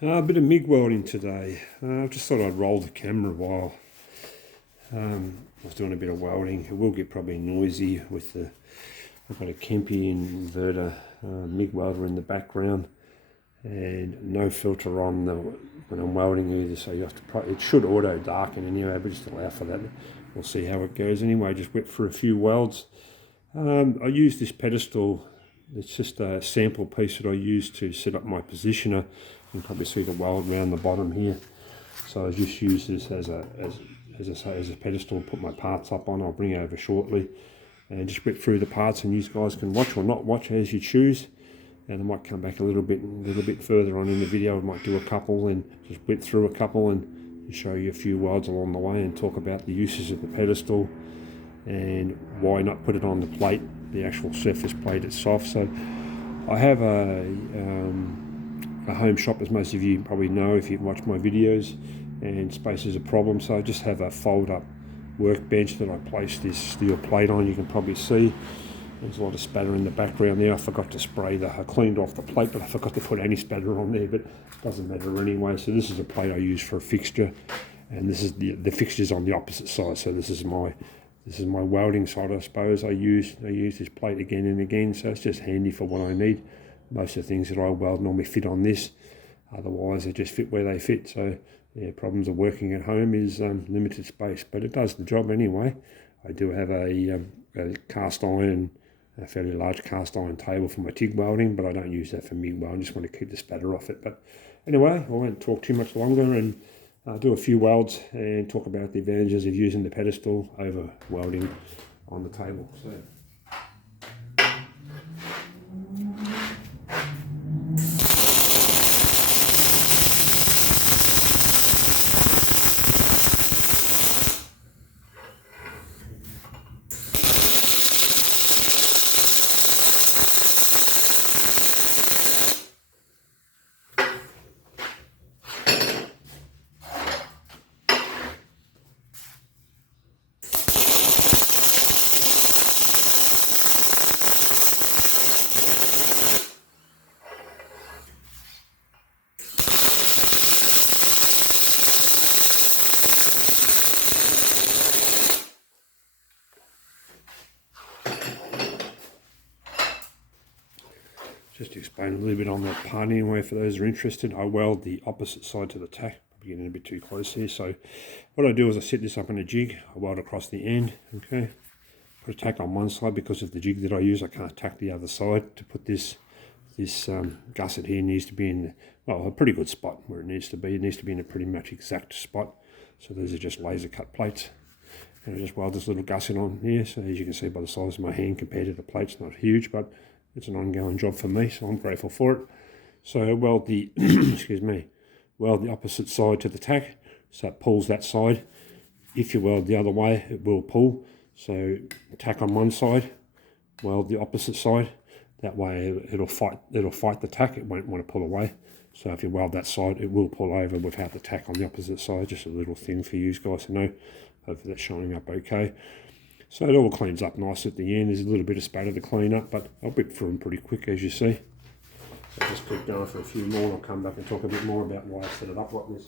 A bit of MIG welding today. I just thought I'd roll the camera while I was doing a bit of welding. It will get probably noisy with the, I've got a Kempe inverter MIG welder in the background and no filter on when I'm welding either, so you have to it should auto darken anyway, but just allow for that. We'll see how it goes anyway. Just whip through a few welds. I use this pedestal. It's just a sample piece that I use to set up my positioner. You can probably see the weld around the bottom here. So I just use this as a pedestal, put my parts up on. I'll bring it over shortly and just whip through the parts, and you guys can watch or not watch as you choose. And I might come back a little bit further on in the video. I might do a couple and just whip through a couple and show you a few welds along the way and talk about the uses of the pedestal and why not put it on the plate, the actual surface plate itself. So I have a home shop, as most of you probably know if you've watched my videos, and space is a problem, so I just have a fold-up workbench that I place this steel plate on. You can probably see there's a lot of spatter in the background there. I forgot to spray I cleaned off the plate, but I forgot to put any spatter on there, but it doesn't matter anyway. So this is a plate I use for a fixture, and this is the fixture's on the opposite side. So this is my welding side, I suppose. I use this plate again and again, so it's just handy for what I need. Most of the things that I weld normally fit on this, otherwise they just fit where they fit. So yeah, problems of working at home is limited space, but it does the job anyway. I do have a cast iron, a fairly large cast iron table for my TIG welding, but I don't use that for MIG welding. I just want to keep the spatter off it. But anyway, I won't talk too much longer and do a few welds and talk about the advantages of using the pedestal over welding on the table. So. Just to explain a little bit on that part anyway, for those who are interested, I weld the opposite side to the tack. I'm getting a bit too close here. So what I do is I set this up in a jig, I weld across the end, okay? Put a tack on one side. Because of the jig that I use, I can't tack the other side. To put this gusset here needs to be in, well, a pretty good spot where it needs to be. It needs to be in a pretty much exact spot. So these are just laser cut plates. And I just weld this little gusset on here. So as you can see by the size of my hand compared to the plate, it's not huge, but it's an ongoing job for me, so I'm grateful for it. So I weld the, weld the opposite side to the tack, so it pulls that side. If you weld the other way, it will pull. So tack on one side, weld the opposite side. That way it'll fight the tack, it won't want to pull away. So if you weld that side, it will pull over without the tack on the opposite side. Just a little thing for you guys to know. Hopefully that's showing up okay. So it all cleans up nice at the end. There's a little bit of spatter to clean up, but I'll whip through them pretty quick, as you see. So I'll just keep going for a few more, and I'll come back and talk a bit more about why I set it up like this.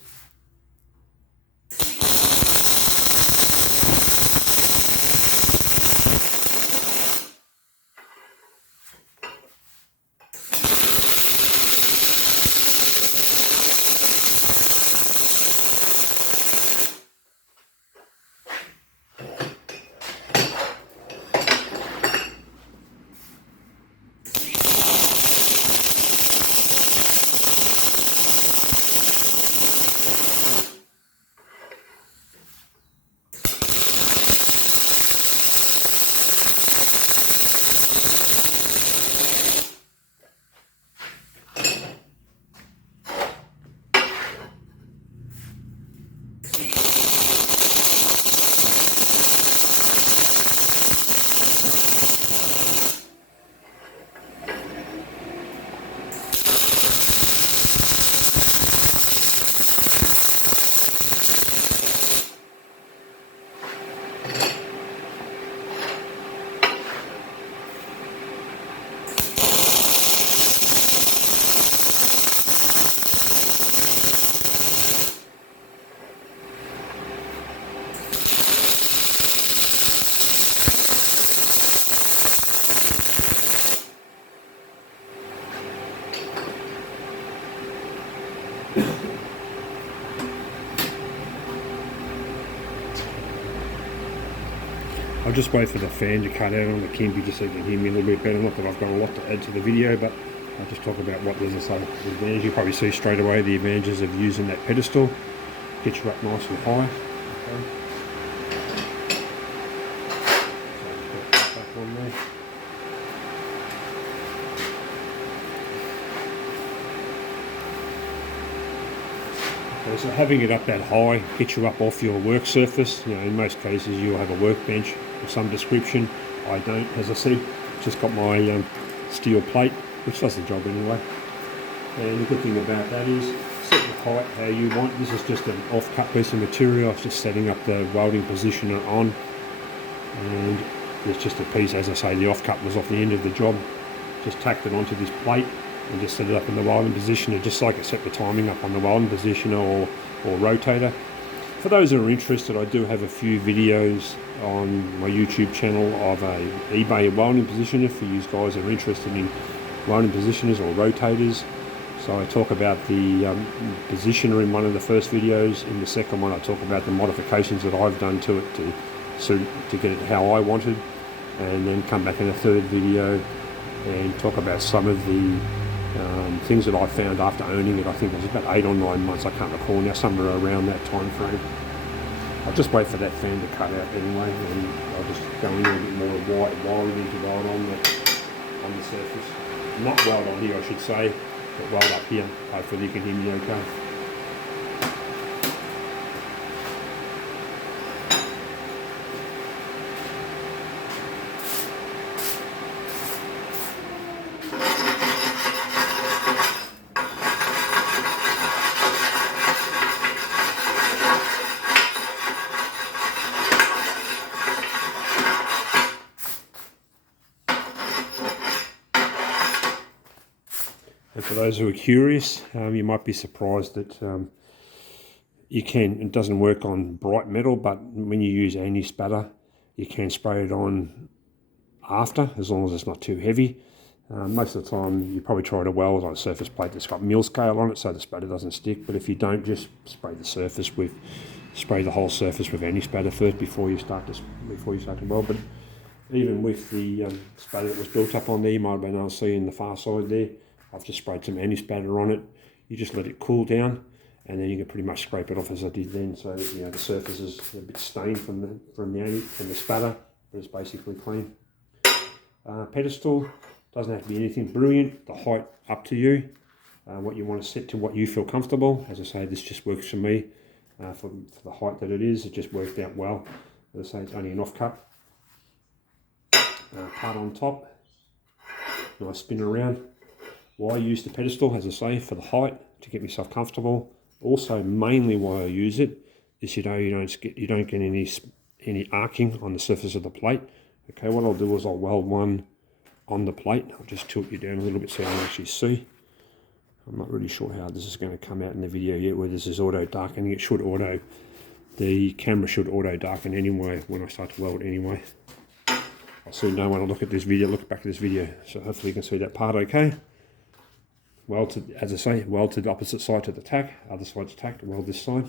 I'll just wait for the fan to cut out on the Kempy just so you can hear me a little bit better. Not that I've got a lot to add to the video, but I'll just talk about what there's a advantage. You probably see straight away the advantages of using that pedestal. Gets you up nice and high. Okay. So having it up that high gets you up off your work surface. You know, in most cases you'll have a workbench of some description. I don't, as I said, just got my steel plate, which does the job anyway. And the good thing about that is set the height how you want. This is just an off-cut piece of material. I was just setting up the welding positioner on, and there's just a piece, as I say, the off-cut was off the end of the job. Just tacked it onto this plate and just set it up in the welding positioner, just like I set the timing up on the welding positioner or rotator. For those who are interested, I do have a few videos on my YouTube channel of a eBay welding positioner for you guys who are interested in welding positioners or rotators. So I talk about the positioner in one of the first videos. In the second one I talk about the modifications that I've done to it to get it how I wanted, and then come back in a third video and talk about some of the things that I found after owning it. I think it was about 8 or 9 months, I can't recall now, somewhere around that time frame. I'll just wait for that fan to cut out anyway, and I'll just go in a bit more white wiring to weld on the surface. Not weld on here I should say, but weld up here. Hopefully you can hear me okay. And for those who are curious, you might be surprised that it doesn't work on bright metal, but when you use anti-spatter, you can spray it on after, as long as it's not too heavy. Most of the time, you probably try to weld on a surface plate that's got mil scale on it, so the spatter doesn't stick. But if you don't, just spray the whole surface with anti-spatter first before you start to weld. But even with the spatter that was built up on there, you might have been able to see in the far side there, I've just sprayed some anti-spatter on it. You just let it cool down, and then you can pretty much scrape it off as I did then. So you know the surface is a bit stained from the spatter, but it's basically clean. Pedestal doesn't have to be anything brilliant. The height up to you. What you want to set to what you feel comfortable. As I say, this just works for me. For the height that it is, it just worked out well. As I say, it's only an off-cut. Part on top. Nice spin around. Why I use the pedestal, as I say, for the height, to get myself comfortable. Also, mainly why I use it is you don't get any arcing on the surface of the plate. Okay, what I'll do is I'll weld one on the plate. I'll just tilt you down a little bit so you can actually see. I'm not really sure how this is going to come out in the video yet, where this is auto darkening. It should the camera should auto darken anyway when I start to weld anyway. I'll soon know when I look back at this video. So hopefully you can see that part okay. Weld to, as I say, weld to the opposite side to the tack, other side's tacked, weld this side.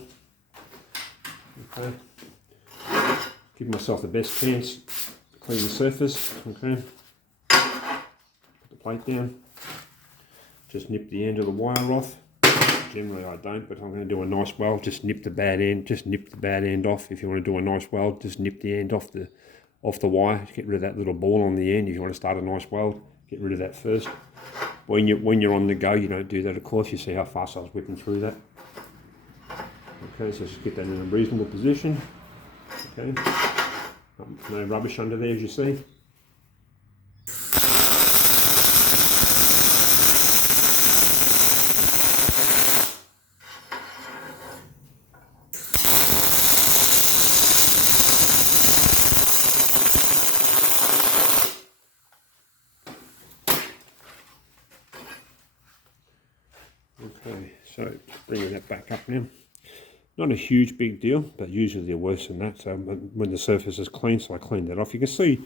Okay. Give myself the best chance to clean the surface. Okay. Put the plate down. Just nip the end of the wire off. Generally I don't, but I'm going to do a nice weld. Just nip the bad end off. If you want to do a nice weld, just nip the end off the wire. Get rid of that little ball on the end. If you want to start a nice weld, get rid of that first. When you're on the go, you don't do that, of course. You see how fast I was whipping through that. Okay, so just get that in a reasonable position. Okay, no rubbish under there, as you see. Okay, so bringing that back up now. Not a huge big deal, but usually they're worse than that. So when the surface is clean, so I cleaned that off. You can see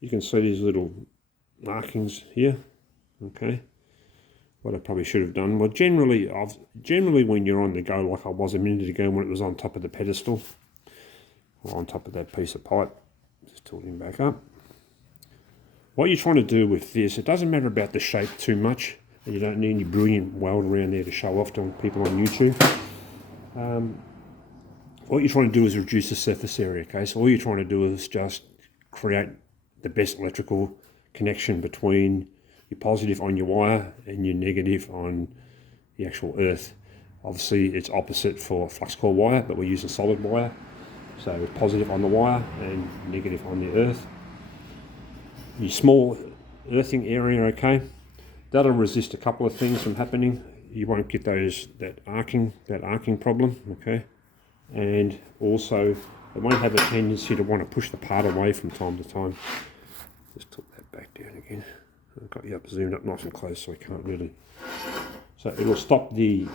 these little markings here. Okay, what I probably should have done. Well, generally when you're on the go, like I was a minute ago when it was on top of the pedestal, or on top of that piece of pipe, Just tilt him back up. What you're trying to do with this, it doesn't matter about the shape too much. You don't need any brilliant weld around there to show off to people on YouTube. What you're trying to do is reduce the surface area, okay? So all you're trying to do is just create the best electrical connection between your positive on your wire and your negative on the actual earth. Obviously it's opposite for flux core wire, but we're using solid wire. So positive on the wire and negative on the earth. Your small earthing area, okay, that'll resist a couple of things from happening. You won't get that arcing problem, okay, and also it won't have a tendency to want to push the part away from time to time. Just tilt that back down again. I've got you up zoomed up nice and close, so I can't really. So it'll stop the.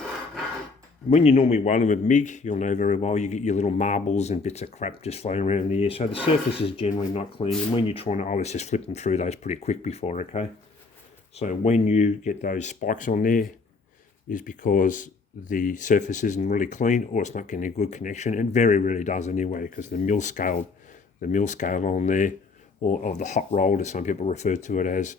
When you're normally welding with MIG, you'll know very well, you get your little marbles and bits of crap just floating around in the air. So the surface is generally not clean. And when you're trying to, I always just flip them through those pretty quick before, okay? So when you get those spikes on there, is because the surface isn't really clean or it's not getting a good connection. It very rarely does anyway, because the mill scale on there, or of the hot roll, as some people refer to it as,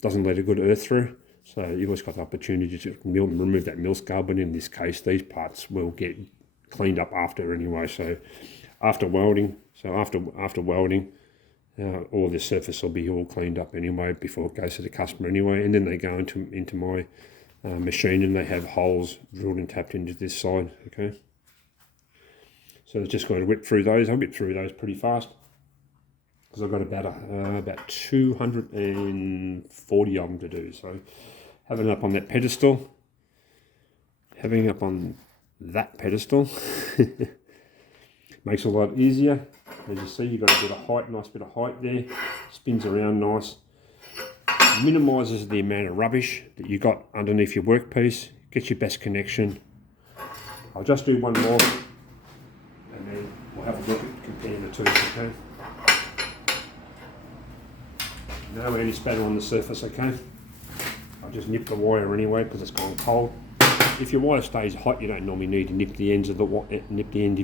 doesn't let a good earth through. So you've always got the opportunity to remove that mill scale, but in this case, these parts will get cleaned up after anyway. So after welding, all the surface will be all cleaned up anyway before it goes to the customer anyway. And then they go into my machine and they have holes drilled and tapped into this side, okay? So I've just got to whip through those. I'll whip through those pretty fast because I've got about 240 of them to do. So having up on that pedestal, makes it a lot easier. As you see, you've got a bit of height, nice bit of height there. Spins around nice. Minimises the amount of rubbish that you got underneath your workpiece. Gets your best connection. I'll just do one more, and then we'll have a look at comparing the two. Okay. No any spatter on the surface. Okay. I'll just nip the wire anyway because it's gone cold. If your wire stays hot, you don't normally need to nip the ends of nip the end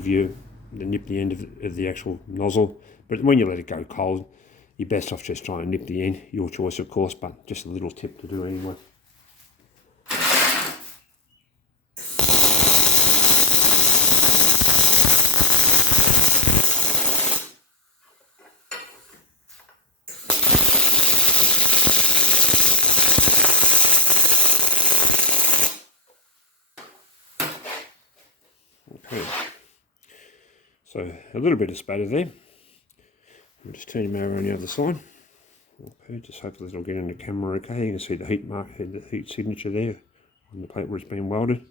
of the actual nozzle. But when you let it go cold, you're best off just trying to nip the end. Your choice, of course, but just a little tip to do anyway. Okay. So a little bit of spatter there. I'll just turn him over on the other side. Okay, just hopefully it'll get in the camera okay. You can see the heat mark, the heat signature there on the plate where it's been welded.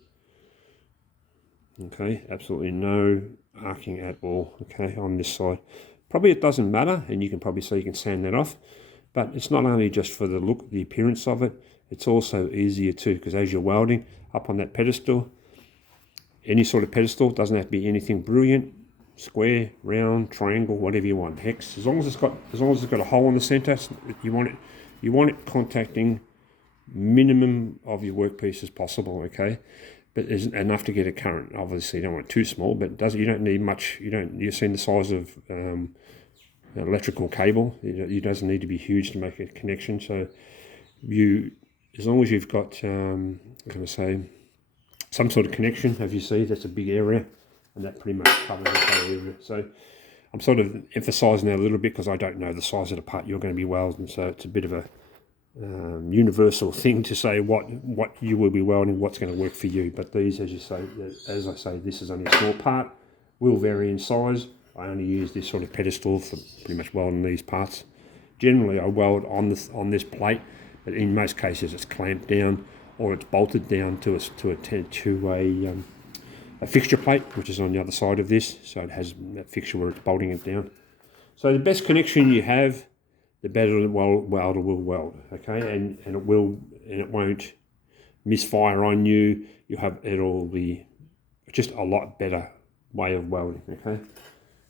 Okay, absolutely no arcing at all, okay, on this side. Probably it doesn't matter, and you can probably see you can sand that off, but it's not only just for the look, the appearance of it, it's also easier too, because as you're welding up on that pedestal, any sort of pedestal, doesn't have to be anything brilliant, square, round, triangle, whatever you want, hex. As long as it's got a hole in the center, you want it contacting minimum of your workpiece as possible, okay? But there's enough to get a current. Obviously, you don't want it too small, but you don't need much. You've seen the size of electrical cable. It doesn't need to be huge to make a connection. So as long as you've got, I'm going to say, some sort of connection, as you see, that's a big area, and that pretty much covers the whole area. So I'm sort of emphasising that a little bit because I don't know the size of the part you're going to be welding, so it's a bit of a universal thing to say what you will be welding, what's going to work for you. But these, as I say, this is only a small part, will vary in size. I only use this sort of pedestal for pretty much welding these parts. Generally, I weld on this plate, but in most cases it's clamped down or it's bolted down to a fixture plate, which is on the other side of this. So it has that fixture where it's bolting it down. So the best connection you have, the better the welder will weld, okay, and it won't misfire on you. It'll be just a lot better way of welding, okay.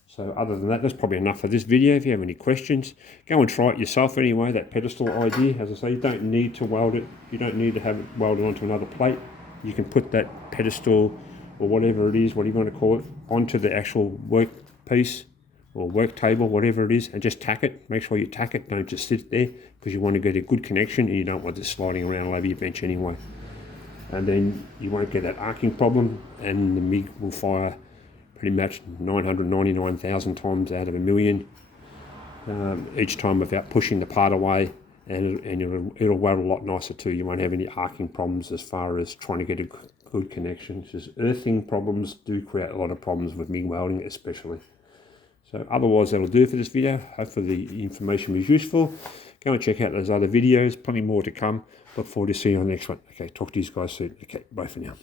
So other than that, that's probably enough for this video. If you have any questions, go and try it yourself anyway. That pedestal idea, as I say, you don't need to weld it. You don't need to have it welded onto another plate. You can put that pedestal or whatever it is, what do you want to call it, onto the actual workpiece or work table, whatever it is, and just tack it. Make sure you tack it, don't just sit there, because you want to get a good connection and you don't want this sliding around all over your bench anyway. And then you won't get that arcing problem, and the MIG will fire pretty much 999,000 times out of a million each time without pushing the part away, and it'll weld a lot nicer too. You won't have any arcing problems as far as trying to get a good connection. Just earthing problems do create a lot of problems with MIG welding especially. So otherwise, that'll do for this video. Hopefully the information was useful. Go and check out those other videos. Plenty more to come. Look forward to seeing you on the next one. Okay, talk to you guys soon. Okay, bye for now.